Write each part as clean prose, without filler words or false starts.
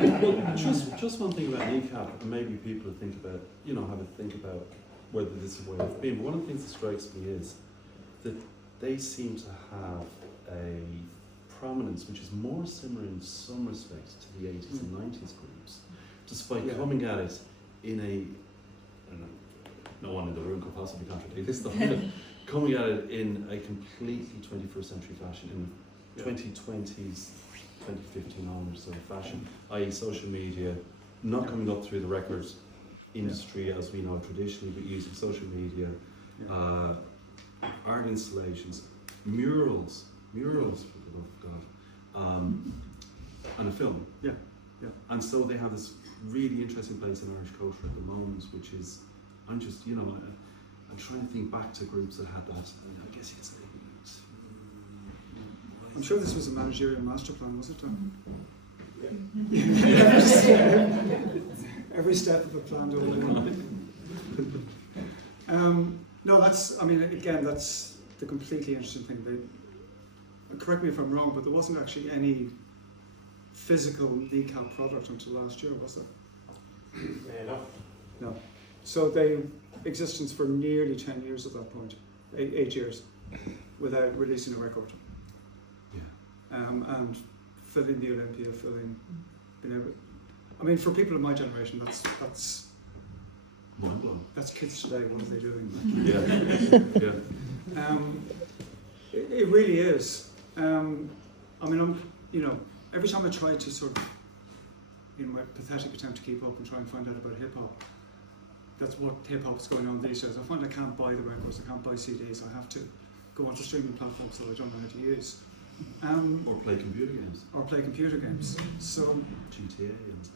Well, just one thing about Kneecap, and maybe people think about, have a think about whether this is a way of being. But one of the things that strikes me is that they seem to have a prominence which is more similar in some respects to the 80s and 90s groups, despite coming at it in a, I don't know, no one in the room could possibly contradict this stuff, but coming at it in a completely 21st century fashion, in 2020s, 2015 onwards sort of fashion, i.e. social media, not coming up through the records industry as we know it traditionally, but using social media, art installations, murals for the love of God, and a film. And so they have this really interesting place in Irish culture at the moment, which is, I'm just, I'm trying to think back to groups that had that, I guess you could say. I'm sure this was a managerial master plan, was it, Tom? Every step of the plan to no, that's the completely interesting thing. Correct me if I'm wrong, but there wasn't actually any physical Kneecap product until last year, was there? No. So they existence for nearly 10 years at that point, 8 years, without releasing a record. And filling the Olympia, for people of my generation, that's that's kids today. What are they doing? It really is. Every time I try to sort of, my pathetic attempt to keep up and try and find out about hip hop, that's what hip hop is going on these days. I find I can't buy the records, I can't buy CDs. I have to go onto streaming platforms that I don't know how to use. Or play computer games. So GTA and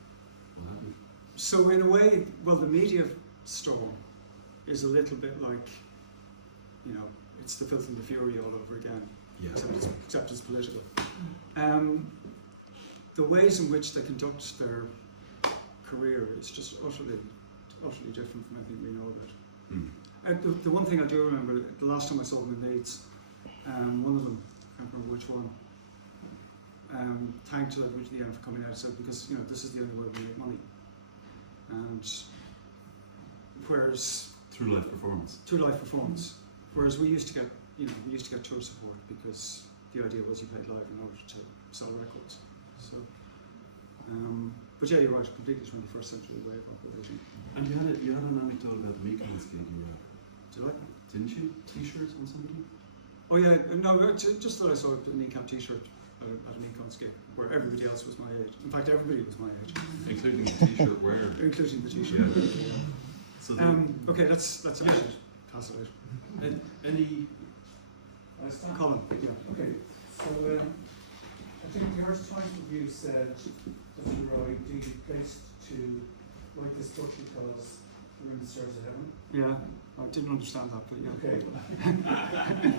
what have you. So in a way, well, the media storm is a little bit like, it's the filth and the fury all over again. Except it's political. The ways in which they conduct their career is just utterly different from anything we know about. The one thing I do remember, the last time I saw them in Leeds, one of them, I can't remember which one, thanked me to the end for coming out, said, because this is the only way we make money. And whereas through live performance. Whereas we used to get tour support because the idea was you played live in order to sell records. So, but yeah, you're right, completely 21st century way of operating. And you had an anecdote about the Meekins gig you were at. Did I? Didn't you? T-shirts on something? Oh yeah, no, just thought I saw a Kneecap t-shirt at a Meekins gig where everybody else was my age. In fact, everybody was my age. Including the t-shirt wearer. Including the t-shirt. Yeah. So okay, let's actually pass it out. Any... Colin, yeah. Okay, so I think the Irish Times review said that you were ideally placed to write this book because you're in the stairs of heaven. Yeah, I didn't understand that, but yeah. Okay.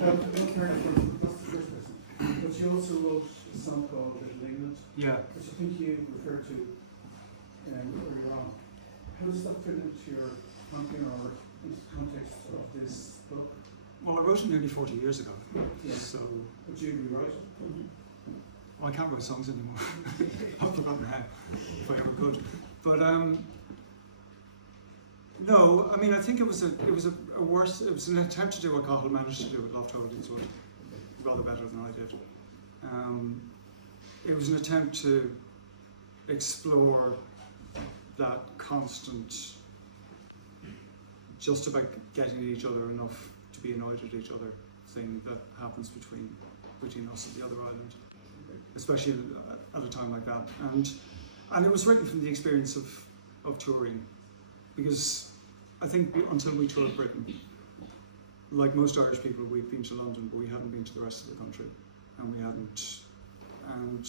That's the first person. But you also wrote a song called Little England. Yeah. Which I think you referred to earlier on. How does that fit into your thinking or into the context of this book? Well, I wrote it nearly 40 years ago. Yeah. So. Would you rewrite it? Well, I can't write songs anymore. I've forgotten how, if I ever could. But no, I think it was an attempt to do what Cahill managed to do with Loft Holdings, but rather better than I did. It was an attempt to explore that constant, just about getting each other enough to be annoyed at each other thing that happens between us and the other island, especially at a time like that. And it was written from the experience of touring, because I think until we toured Britain, like most Irish people, we'd been to London, but we hadn't been to the rest of the country, and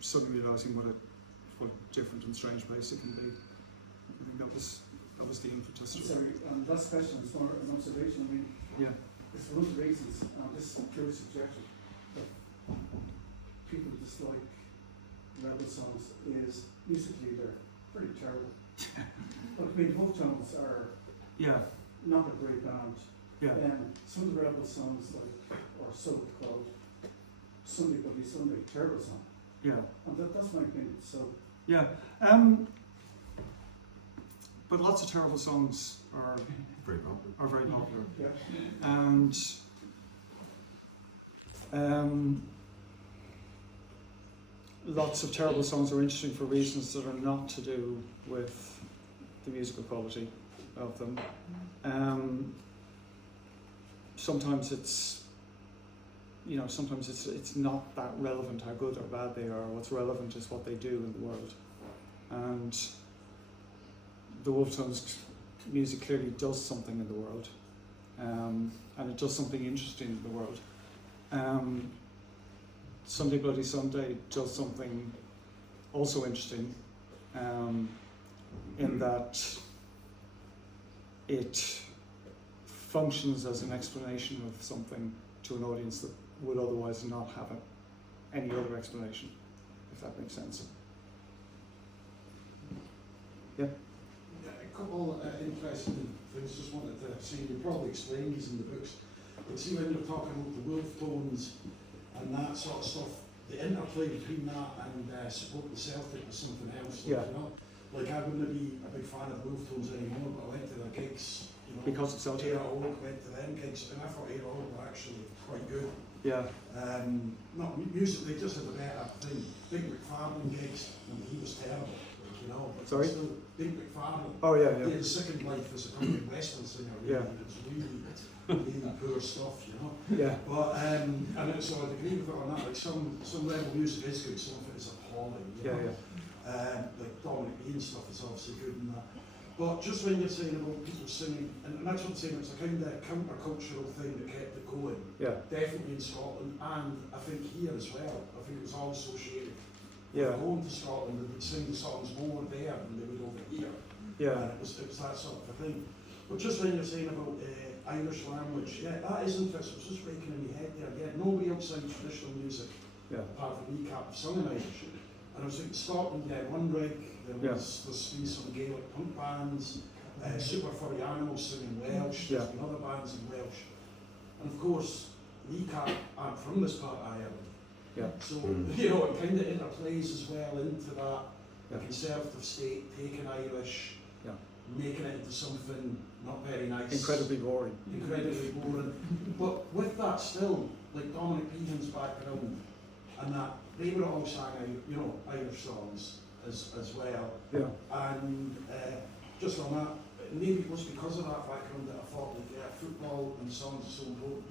suddenly realising what a different and strange place it can be. I think that was the impetus. Sorry, last question is more an observation. Yeah. It's one of the reasons, this is pure subjective, that people dislike rebel songs is musically they're pretty terrible. But both tones are not a great band. Yeah. Some of the rebel songs, or so called Sunday Bloody Sunday, terrible song. Yeah. And that's my opinion. So Yeah. But lots of terrible songs are Very popular. very popular. yeah, And lots of terrible songs are interesting for reasons that are not to do with the musical quality of them. Sometimes it's not that relevant how good or bad they are. What's relevant is what they do in the world. And the Wolftones music clearly does something in the world, and it does something interesting in the world. Sunday Bloody Sunday does something also interesting, in that it functions as an explanation of something to an audience that would otherwise not have any other explanation, if that makes sense. Yeah. A couple interesting things, just wanted to see, you probably explain these in the books, but see when you're talking about the wolf tones and that sort of stuff, the interplay between that and Support the Celtic was something else, Yeah. you know? Like I wouldn't be a big fan of wolf tones anymore, but I went to their gigs, you know, Because it's Celtic. Erraught, went to them gigs, and I thought Erraught were actually quite good. Yeah. Not musically, just had a better thing. Big McFarlane gigs, and he was terrible, like, you know. But Sorry? still, Big McFarlane. Oh yeah, He yeah. had Second Life as a country western singer, really. Yeah. It was really poor stuff, you know. Yeah. But and so I'd agree with it on that. Like some rebel music is good, some of it is appalling. You Yeah, know? yeah. Like Dominic Behan stuff is obviously good and that. But just when you're saying about people singing, and that's what I'm saying, it's a kind of counter-cultural thing that kept it going. Yeah. Definitely in Scotland, and I think here as well. I think it was all associated. Yeah. Going to Scotland, they would sing the songs more there than they would over here. Yeah. And it was that sort of a thing. But just when you're saying about Irish language, yeah, that is interesting. It was just breaking in my head there. Yeah, nobody outside traditional music, Yeah. apart from Kneecap, have sung in Irish. And I was thinking Scotland, yeah, Runrig, there's been some Gaelic punk bands, Super Furry Animals singing Welsh, Yeah. there's been other bands in Welsh. And of course, Kneecap aren't from this part of Ireland. Yeah. So, you know, it kind of interplays as well into that Yeah. conservative state, taking Irish, Yeah. making it into something not very nice. Incredibly boring. Incredibly boring. But with that still, like Dominic Behan's background and that, they would all sang, you know, Irish songs as well. Yeah. And just on that, maybe it was because of that background that I thought that football and songs are so important.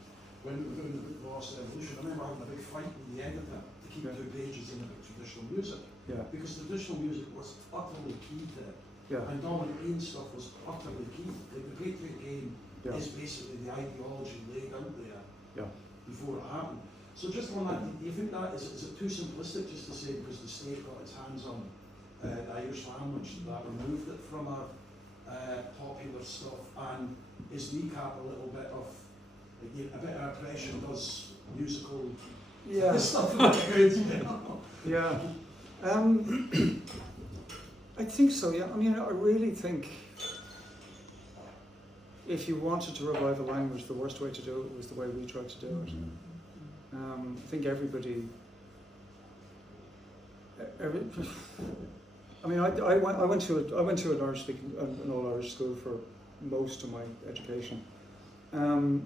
When we were doing the book Lost Evolution, I remember having a big fight with the editor to keep 2 pages in about traditional music. Yeah. Because traditional music was utterly key to it. Yeah. And Dominic Behan's stuff was utterly key. Like the Great Great Game Yeah. is basically the ideology laid out there Yeah. before it happened. So just on that, do you think that is it too simplistic just to say because the state got its hands on the Irish language that removed it from our popular stuff? And is Kneecap a little bit of a bit of oppression does musical stuff like good? You know? Yeah. I think so, yeah. I mean, I really think if you wanted to revive a language, the worst way to do it was the way we tried to do it. I think everybody. I mean, I went to an Irish speaking, an all Irish school for most of my education, and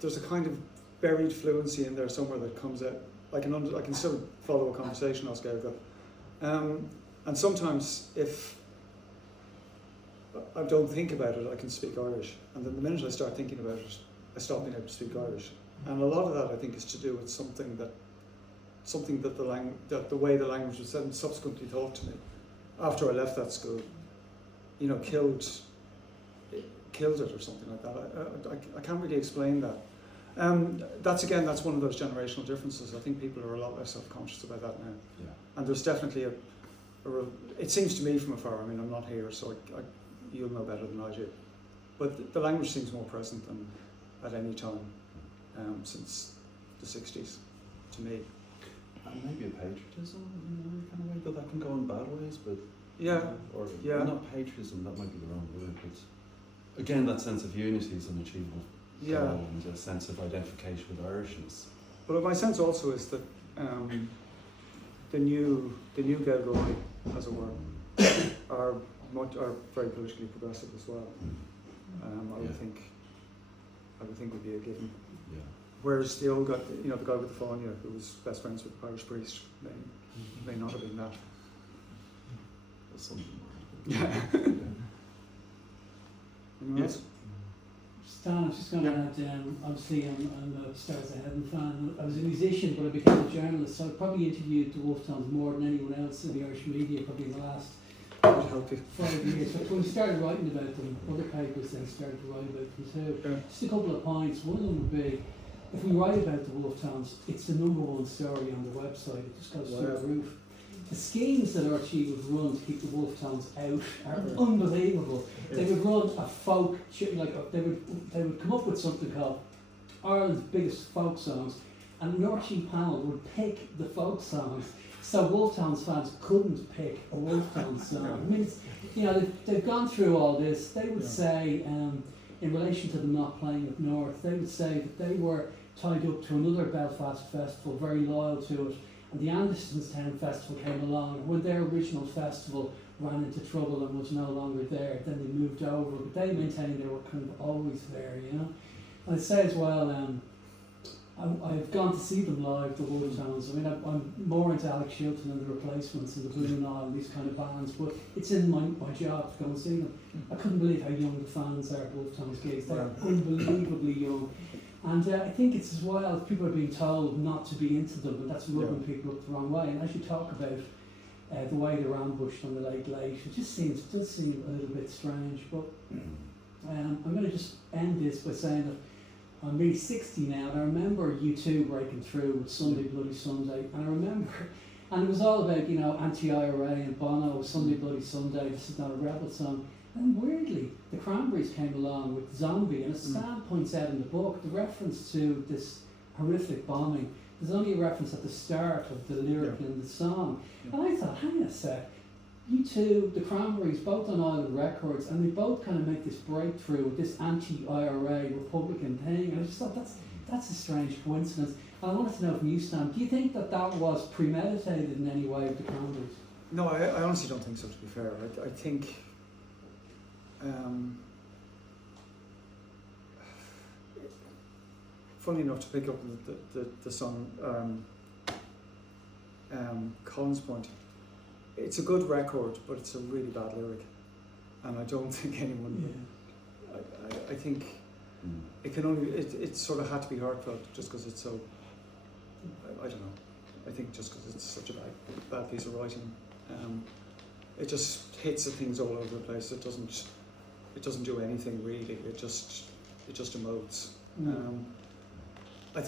there's a kind of buried fluency in there somewhere that comes out. I can still follow a conversation as Gaeilge. And sometimes if I don't think about it, I can speak Irish, and then the minute I start thinking about it, I stop being able to speak Irish. And a lot of that, I think, is to do with something that the way the language was then subsequently taught to me after I left that school, you know, killed it or something like that. I can't really explain that. That's one of those generational differences. I think people are a lot less self-conscious about that now. Yeah. And there's definitely it seems to me from afar, I mean, I'm not here, so you'll know better than I do. But the language seems more present than at any time since the 60s, to me. And maybe a patriotism in a kind of way, though that can go in bad ways, but or not patriotism, that might be the wrong word, but again, that sense of unity is an achievable goal and a sense of identification with Irishness. But my sense also is that the new Galway, as it were, are very politically progressive as well. I would think would be a given. Yeah. Whereas the old guy, the guy with the phonia, who was best friends with the parish priest, may not have been that. Or something. Yeah. Anyone else? Stan, I was just going to add, obviously I'm a Stars Ahead fan. I was a musician, but I became a journalist, so I probably interviewed the Wolf Tones more than anyone else in the Irish media, probably in the last That would help you. 5 years. But when we started writing about them, other papers then started to write about them too. Yeah. Just a couple of points. One of them would be, if we write about the Wolf Tones, it's the #1 story on the website. It just goes through the roof. The schemes that Archie would run to keep the Wolf Tones out are unbelievable. They would run a folk, they would come up with something called Ireland's biggest folk songs, and an Archie panel would pick the folk songs, so Wolf Tones fans couldn't pick a Wolf Tones song. I mean, they've gone through all this. They would say, in relation to them not playing up north, they would say that they were tied up to another Belfast festival, very loyal to it. And the Andersonstown festival came along, and when their original festival ran into trouble and was no longer there, then they moved over, but they maintained they were kind of always there, And I'd say as well, I've gone to see them live, the Wolf Tones. I mean, I'm more into Alex Shilton and the Replacements and the Blue Nile and these kind of bands, but it's in my job to go and see them. I couldn't believe how young the fans are at Wolf Tones gigs. They're unbelievably young. And I think it's as well, people are being told not to be into them, and that's rubbing people up the wrong way. And as you talk about the way they were ambushed on the late, it does seem a little bit strange. But I'm going to just end this by saying that I'm really 60 now, and I remember U2 breaking through with Sunday Bloody Sunday, and it was all about, anti-IRA and Bono, Sunday Bloody Sunday, this is not a rebel song. And weirdly, the Cranberries came along with Zombie, and as Stan points out in the book, the reference to this horrific bombing, there's only a reference at the start of the lyric in the song. And I thought, hang on a sec, U2, the Cranberries, both on Island Records, and they both kind of make this breakthrough with this anti-IRA Republican thing, and I just thought, that's a strange coincidence. And I wanted to know from you, Stan, do you think that was premeditated in any way with the Cranberries? No, I honestly don't think so, to be fair. I think... funny enough, to pick up the song Colin's point, it's a good record, but it's a really bad lyric, and I don't think anyone. I think it can only. It sort of had to be heartfelt just because it's so. I don't know. I think just because it's such a bad piece of writing, it just hits at things all over the place. It doesn't do anything really. It just emotes. I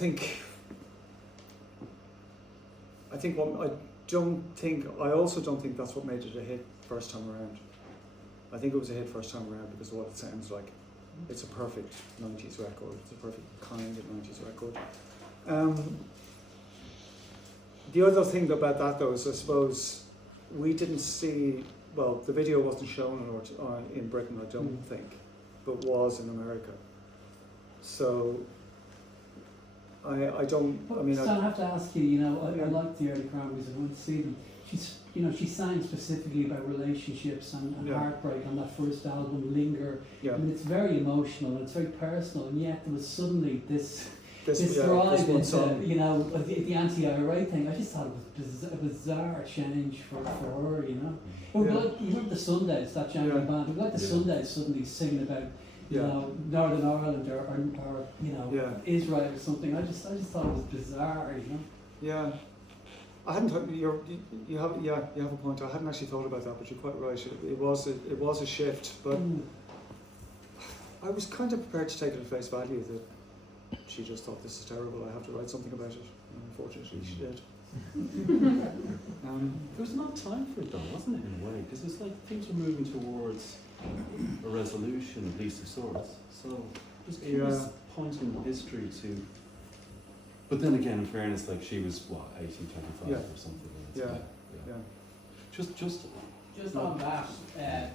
also don't think that's what made it a hit first time around. I think it was a hit first time around because of what it sounds like. It's a perfect 90s record. It's a perfect kind of 90s record. The other thing about that though is, I suppose, we didn't see, well, the video wasn't shown in Britain, I don't think, but was in America. So, I have to ask you, I like the early Cranberries, I went to see them. She sang specifically about relationships and heartbreak on that first album, Linger. Yeah. I mean, it's very emotional and it's very personal, and yet there was suddenly this drive one into, song. the anti-IRA thing. I just thought it was a bizarre change for her, It would be like the Sundays, that Jamie band. It would be like the Sundays suddenly singing about Northern Ireland or Israel or something. I just thought it was bizarre, Yeah, I hadn't. You have a point. I hadn't actually thought about that, but you're quite right. It was a shift, but I was kind of prepared to take it at face value that she just thought, this is terrible, I have to write something about it. And unfortunately, she did. There was not time for it though, wasn't it, in a way? Because it's like things were moving towards a resolution, at least of sorts. So there's a point in history to. But then again, in fairness, like she was 1825 or something. Just on that,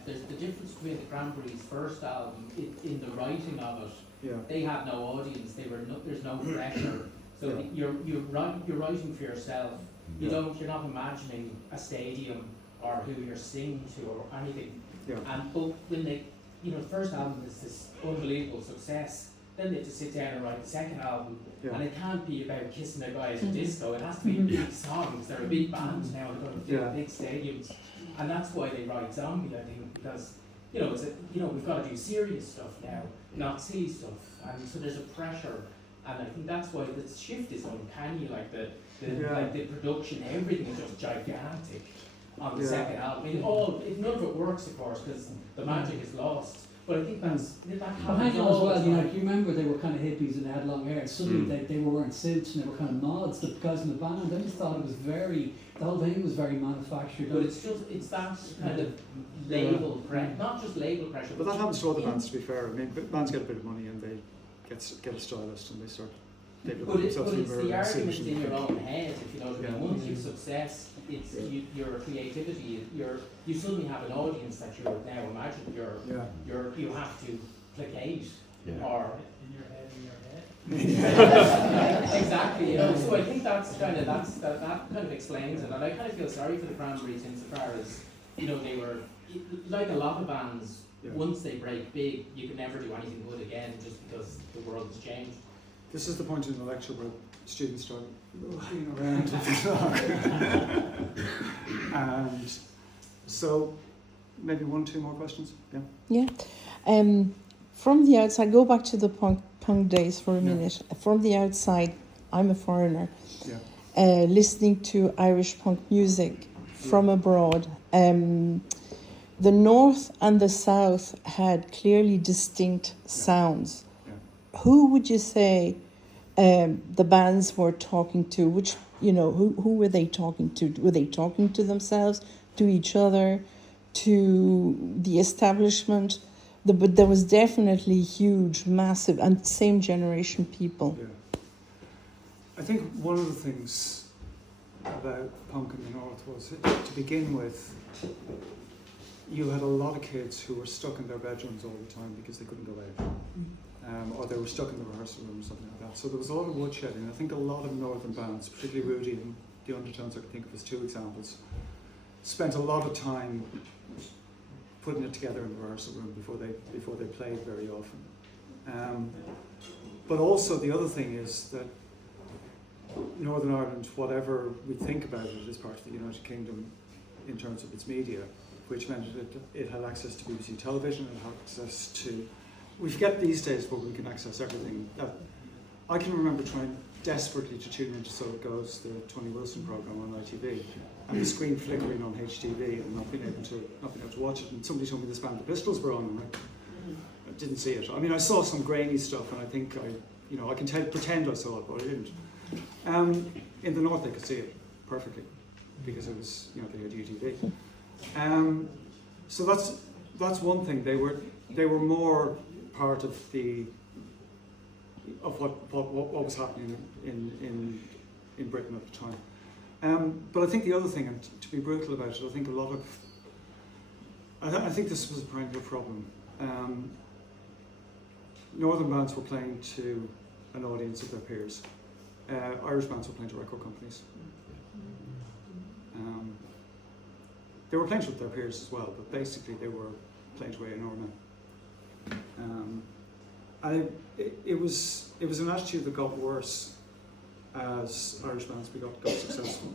there's the difference between the Cranberries' first album in the writing of it. Yeah. They had no audience. There's no pressure. So you're writing for yourself. You're not imagining a stadium or who you're singing to or anything. Yeah. And but when they, the first album is this unbelievable success, then they have to sit down and write the second album, Yeah. and it can't be about kissing a guy at a disco. It has to be big songs. They're a big band now, and they're going to fill Yeah. big stadiums, and that's why they write Zombie, I think, because it's we've got to do serious stuff now, not silly stuff, and so there's a pressure, and I think that's why the shift is uncanny. Like the production, everything is just gigantic on the Yeah. second album. I mean, none of it works, of course, because the magic is lost. But I think that But happens hang on all as the well, time. do you remember they were kind of hippies and they had long hair, and suddenly Mm. they were wearing suits and they were kind of mods, the guys in the band, I just thought it was the whole thing was very manufactured. But it's that kind of label pressure, not just label pressure. But that happens to other in- bands, to be fair. I mean, bands get a bit of money and they get a stylist and they look But at it's themselves in the the mirror and argument see in your and own head, if you know what I mean. Yeah. Once you've success, it's your creativity. You suddenly have an audience that you're now imagine you have to placate Yeah. or In your head. exactly. So I think that kind of explains it, and I kind of feel sorry for the Cranberries insofar as they were like a lot of bands. Yeah. Once they break big, you can never do anything good again, just because the world has changed. This is the point in the lecture where students start looking around at the clock. And so, maybe 1-2 more questions? Yeah. Yeah. From the outside, go back to the punk days for a Yeah. minute. From the outside, I'm a foreigner. Yeah. Listening to Irish punk music from abroad. The north and the south had clearly distinct sounds. Yeah. Who would you say the bands were talking to? Which, who were they talking to? Were they talking to themselves, to each other, to the establishment? But there was definitely huge, massive, and same generation people. Yeah. I think one of the things about punk in the north was, to begin with, you had a lot of kids who were stuck in their bedrooms all the time because they couldn't go out. Or they were stuck in the rehearsal room or something like that. So there was a lot of woodshedding. I think a lot of northern bands, particularly Rudy and the Undertones, I can think of as 2 examples, spent a lot of time putting it together in the rehearsal room before they played very often. But also the other thing is that Northern Ireland, whatever we think about it, is part of the United Kingdom in terms of its media, which meant that it had access to BBC television, it had access to... We forget these days where we can access everything. I can remember trying desperately to tune into So It Goes, the Tony Wilson programme on ITV, and the screen flickering on HTV and not being able to watch it. And somebody told me this band The Pistols were on, and I didn't see it. I mean, I saw some grainy stuff, and I think I can pretend I saw it, but I didn't. In the north, they could see it perfectly because it was, they had UTV. So that's one thing. They were more part of what was happening in Britain at the time. But I think the other thing, and to be brutal about it, I think I think this was a perennial problem. Northern bands were playing to an audience of their peers. Irish bands were playing to record companies. They were playing with their peers as well, but basically they were playing to A&R men. And it was an attitude that got worse as Irish bands got successful.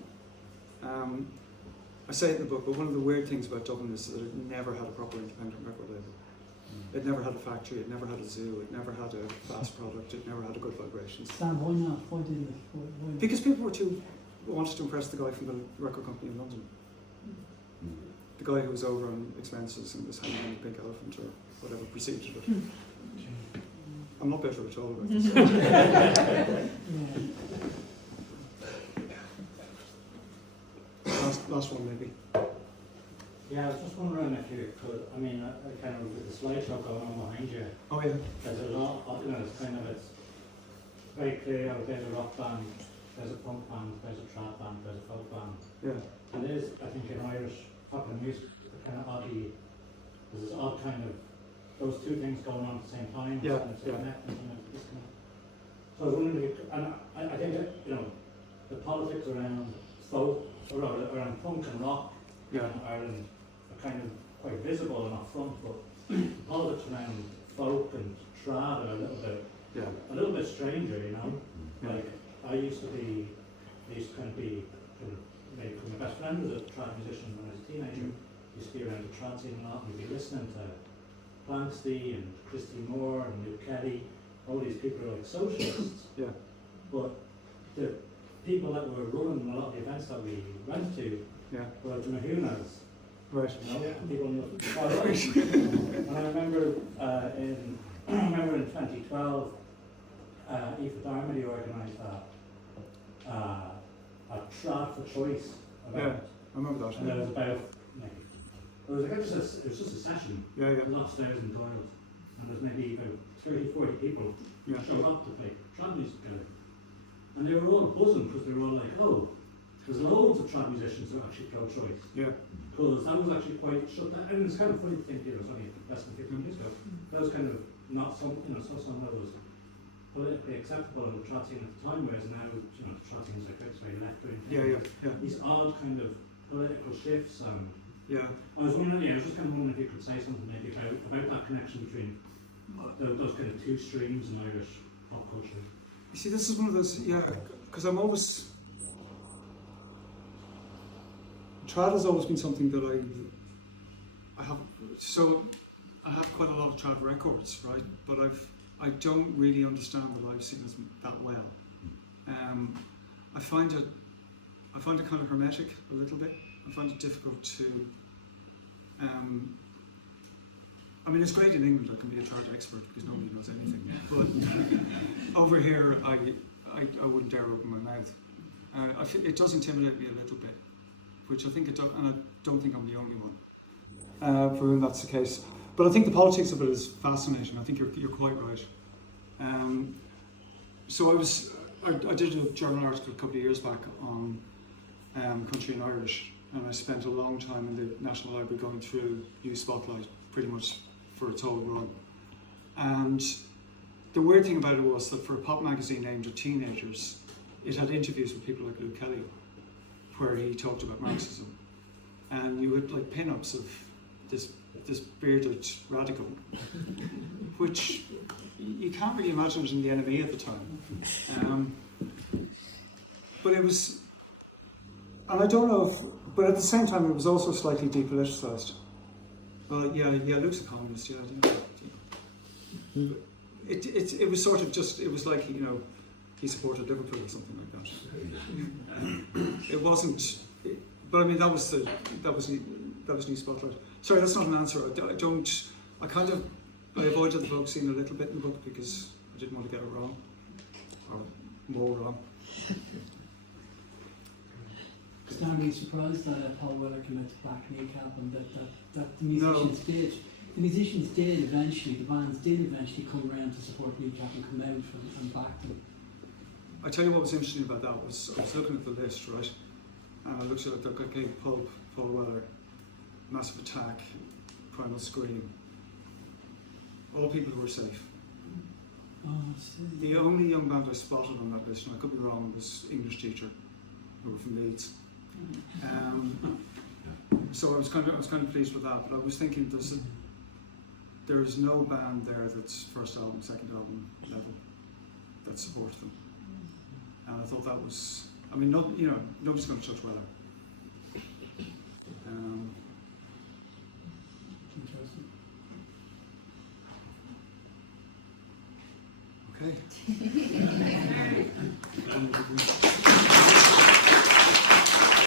I say it in the book, but one of the weird things about Dublin is that it never had a proper independent record label. It never had a factory, it never had a zoo, it never had a fast product, it never had a good vibrations. Sam, why not? Why didn't it? Why not? Because people wanted to impress the guy from the record company in London. The guy who was over on expenses and was hanging on the pink elephant or whatever preceded it. I'm not bitter at all about this. Last one maybe. Yeah, I was just wondering if you could, I mean, kind of with the slideshow going on behind you, Oh yeah. there's a lot of, it's very clear, there's a rock band, there's a punk band, there's a trap band, there's a folk band. Yeah. And it is, I think, in Irish popular music, kind of oddly, there's this odd kind of, those two things going on at the same time. Yeah, And it's yeah. connecting, disconnect. So I was wondering if you, and I think that, the politics around folk, or rather around punk and rock Yeah. in Ireland are kind of quite visible and up front, but politics around folk and trad are a little bit stranger, you know. Yeah. Like I used to kind of be maybe my best friend was a trad musician when I was a teenager. Used to be around the trad scene a lot. We'd be listening to Planksty and Christy Moore and Luke Kelly. All these people are like socialists. Yeah. But the people that were running a lot of the events that we went to were like the Mahunas. Right. You know, people in the far right. And I remember in 2012, Aoife Darmody organised a trad for choice event. I remember that. And it was about like it was just a session. Yeah. It was upstairs in Doyle, and there was maybe about 30-40 people showed up to play trad music together. And they were all buzzing because they were all like, oh, there's loads of trad musicians who are actually pro-choice. Yeah. Because that was actually quite shut down. And it's kind of funny to think, it was only less than 15 years ago. That was kind of not something that was politically acceptable in the trad scene at the time, whereas now, you know, the trad scene is like this very left-wing. Yeah. These odd kind of political shifts. Yeah. I was just kind of wondering if you could say something maybe about that connection between those kind of two streams in Irish pop culture. You see, this is one of those, because I'm always... Trad has always been something that I have quite a lot of trad records, right? But I don't really understand the live scene that well. I find it kind of hermetic a little bit. I find it difficult to. I mean, it's great in England. I can be a trad expert because nobody knows anything. But over here, I wouldn't dare open my mouth. I feel it does intimidate me a little bit, which I think it does, and I don't think I'm the only one for whom that's the case. But I think the politics of it is fascinating. I think you're quite right. So I did a journal article a couple of years back on country and Irish, and I spent a long time in the National Library going through Youth Spotlight pretty much for its whole run. And the weird thing about it was that for a pop magazine aimed at teenagers, it had interviews with people like Luke Kelly, where he talked about Marxism, and you had like pin-ups of this bearded radical, which you can't really imagine it in the NME at the time. But it was, and I don't know if, but at the same time it was also slightly depoliticised. Well, yeah, Luke's a communist, It was sort of just, it was like, you know, he supported Liverpool or something like that. It wasn't, but I mean, that was New Spotlight. Sorry, that's not an answer. I avoided the folk scene a little bit in the book because I didn't want to get it wrong, or more wrong. Stan, were you surprised that Paul Weller came out to back Kneecap and that the musicians did? The musicians did eventually, the bands did eventually come around to support Kneecap and come out and back them. I tell you what was interesting about that was I was looking at the list, right, and I looked at it, okay, Pulp, Paul Weller, Massive Attack, Primal Scream, all people who were safe. Oh, I see. The only young band I spotted on that list, and I could be wrong, was English Teacher, who were from Leeds. So I was kind of pleased with that, but I was thinking there is no band there that's first album, second album level that supports them. And I thought that was, I mean, nobody's going to touch Weller. Interesting. Okay.